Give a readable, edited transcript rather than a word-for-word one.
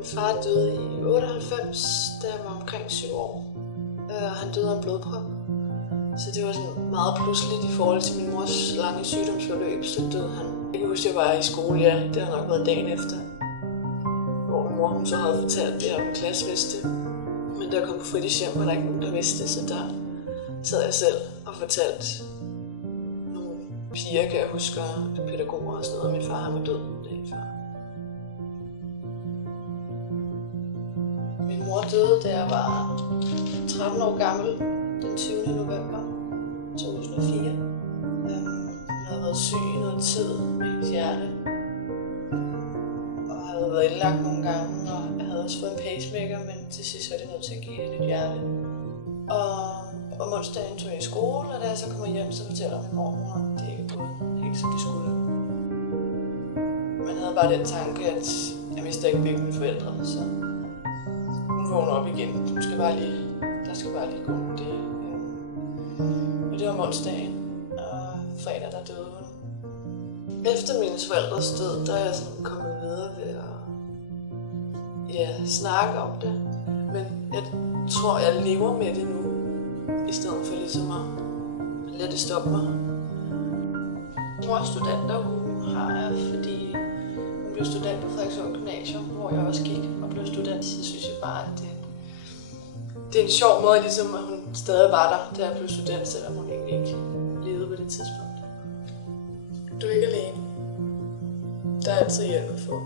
Min far døde i 98, da jeg var omkring 7 år. Han døde af en blodprop. Så det var sådan meget pludseligt i forhold til min mors lange sygdomsforløb, så døde han. Jeg kan huske, at jeg var i skole, ja, det har nok været dagen efter. Hvor min mor hun så havde fortalt det, at min klasse vidste. Men da jeg kom på fritidshjem, var der ikke nogen, der vidste det, så der sad jeg selv og fortalte nogle piger, kan jeg huske, og pædagoger og sådan noget, og min far han var død dagen før. Min mor døde, da jeg var 13 år gammel, den 20. november 2004. Hun havde været syg i noget tid med hendes hjerte, og havde været indlagt nogle gange, og jeg havde også fået en pacemaker, men til sidst var det nødt til at give hende et hjerte. Og om onsdagen tog jeg i skole, og da jeg så kommer hjem, så fortæller min mormor, at det ikke er gået helt som det skulle. Man havde bare den tanke, at jeg vidste ikke begge mine forældre, så hun vågner op igen. Der skal bare lige gå med det. Og det var om onsdagen, og fredag der døde hun. Efter mine forældres død, der er jeg sådan kommet videre ved at snakke om det. Men jeg tror, jeg lever med det nu, i stedet for ligesom at lade det stoppe mig. Mor er studenter, hun har jeg, fordi hun blev student på Frederikshavn Gymnasium, hvor jeg også gik og blev student. Så synes jeg bare, at det er en sjov måde, ligesom at hun stadig var der, da jeg blev student, selvom hun egentlig ikke levede på det tidspunkt. Du er ikke alene. Der er altid hjælp at få.